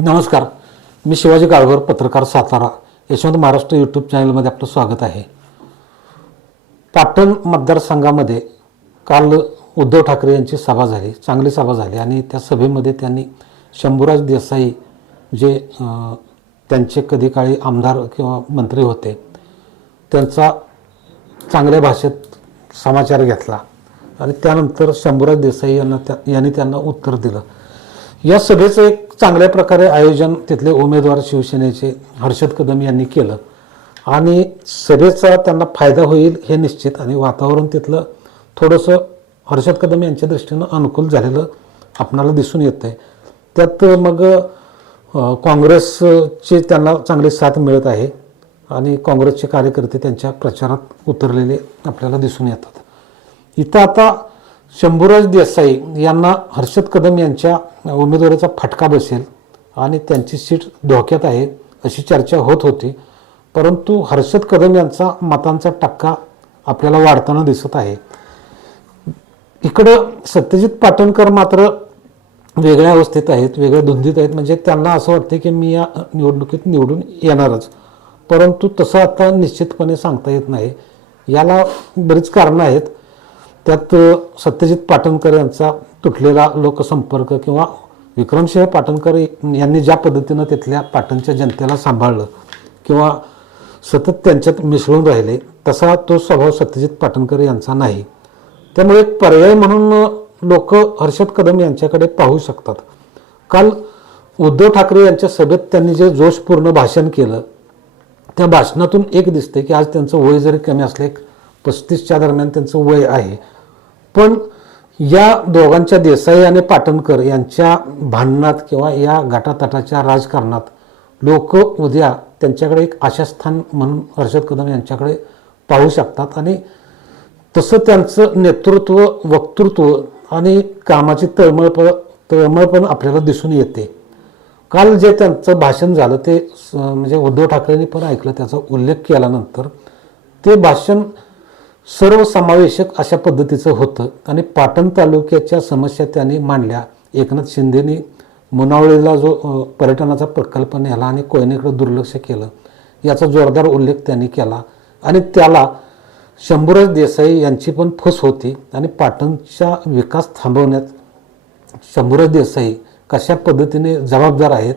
नमस्कार. मी शिवाजी गाळकर पत्रकार सातारा. यशवंत महाराष्ट्र यूट्यूब चॅनलमध्ये आपलं स्वागत आहे. पाटण मतदारसंघामध्ये काल उद्धव ठाकरे यांची सभा झाली चांगली सभा झाली आणि त्या सभेमध्ये त्यांनी शंभूराज देसाई जे त्यांचे कधी काळी आमदार किंवा मंत्री होते त्यांचा चांगल्या भाषेत समाचार घेतला आणि त्यानंतर शंभूराज देसाई यांना त्या यांनी त्यांना उत्तर दिलं. या सभेचं एक चांगल्या प्रकारे आयोजन तिथले उमेदवार शिवसेनेचे हर्षद कदम यांनी केलं. आणि सभेचा त्यांना फायदा होईल हे निश्चित आणि वातावरण तिथलं थोडंसं हर्षद कदम यांच्या दृष्टीनं अनुकूल झालेलं आपणाला दिसून येत आहे त्यात मग काँग्रेसचे त्यांना चांगली साथ मिळत आहे आणि काँग्रेसचे कार्यकर्ते त्यांच्या प्रचारात उतरलेले आपल्याला दिसून येतात. इथं आता शंभूराज देसाई यांना हर्षद कदम यांच्या उमेदवारीचा फटका बसेल आणि त्यांची सीट धोक्यात आहे अशी चर्चा होत होती. परंतु हर्षद कदम यांचा मतांचा टक्का आपल्याला वाढताना दिसत आहे. इकडं सत्यजित पाटणकर मात्र वेगळ्या अवस्थेत आहेत वेगळ्या धुंदीत आहेत. म्हणजे त्यांना असं वाटते की मी या निवडणुकीत निवडून येणारच. परंतु तसं आता निश्चितपणे सांगता येत नाही. याला बरीच कारणं आहेत. त्यात सत्यजित पाटणकर यांचा तुटलेला लोकसंपर्क किंवा विक्रमसिंह पाटणकर यांनी ज्या पद्धतीनं तिथल्या पाटणच्या जनतेला सांभाळलं किंवा सतत त्यांच्यात मिसळून राहिले तसा तो स्वभाव सत्यजित पाटणकर यांचा नाही. त्यामुळे एक पर्याय म्हणून लोक हर्षद कदम यांच्याकडे पाहू शकतात. काल उद्धव ठाकरे यांच्या सभेत त्यांनी जे जोशपूर्ण भाषण केलं त्या भाषणातून एक दिसते की आज त्यांचं वय जरी कमी असले एक पस्तीसच्या दरम्यान त्यांचं वय आहे. पण या दोघांच्या देसाई आणि पाटणकर यांच्या भांडणात किंवा या गटातटाच्या राजकारणात लोक उद्या त्यांच्याकडे एक आशास्थान म्हणून हर्षद कदम यांच्याकडे पाहू शकतात. आणि तसं त्यांचं नेतृत्व वक्तृत्व आणि कामाची तळमळप तळमळपण आपल्याला दिसून येते. काल जे त्यांचं भाषण झालं ते स- म्हणजे उद्धव ठाकरेंनी पण ऐकलं त्याचा उल्लेख केल्यानंतर ते भाषण सर्वसमावेशक अशा पद्धतीचं होतं. आणि पाटण तालुक्याच्या समस्या त्याने मांडल्या. एकनाथ शिंदेनी मुनावळीला जो पर्यटनाचा प्रकल्प नेला आणि कोयनेकडे दुर्लक्ष केलं. याचा जोरदार उल्लेख त्यांनी केला. आणि त्याला शंभूराज देसाई यांची पण फस होती. आणि पाटणचा विकास थांबवण्यात शंभूराज देसाई कशा पद्धतीने जबाबदार आहेत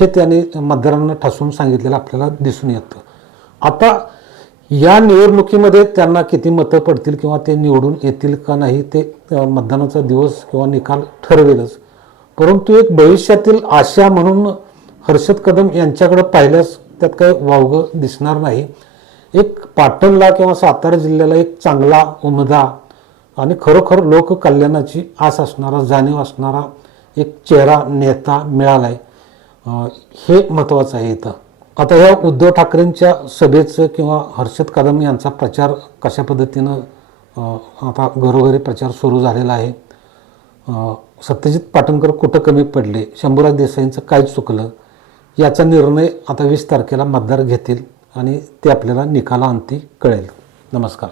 हे त्याने मतदारांना ठासून सांगितलेलं आपल्याला दिसून येतं. आता या निवडणुकीमध्ये त्यांना किती मतं पडतील किंवा ते निवडून येतील का नाही ते मतदानाचा दिवस किंवा निकाल ठरवेलच. परंतु एक भविष्यातील आशा म्हणून हर्षद कदम यांच्याकडे पाहिल्यास त्यात काही वावगं दिसणार नाही. एक पाटणला किंवा सातारा जिल्ह्याला एक चांगला उमदा आणि खरोखर लोककल्याणाची आस असणारा जाणीव असणारा एक चेहरा नेता मिळाला आहे हे महत्त्वाचं आहे इथं. आता या उद्धव ठाकरेंच्या सभेचं किंवा हर्षद कदम यांचा प्रचार कशा पद्धतीनं आता घरोघरी प्रचार सुरू झालेला आहे. सत्यजित पाटणकर कुठं कमी पडले? शंभूराज देसाईंचं काय चुकलं? याचा निर्णय आता वीस तारखेला मतदार घेतील आणि ते आपल्याला निकाला अंती कळेल. नमस्कार.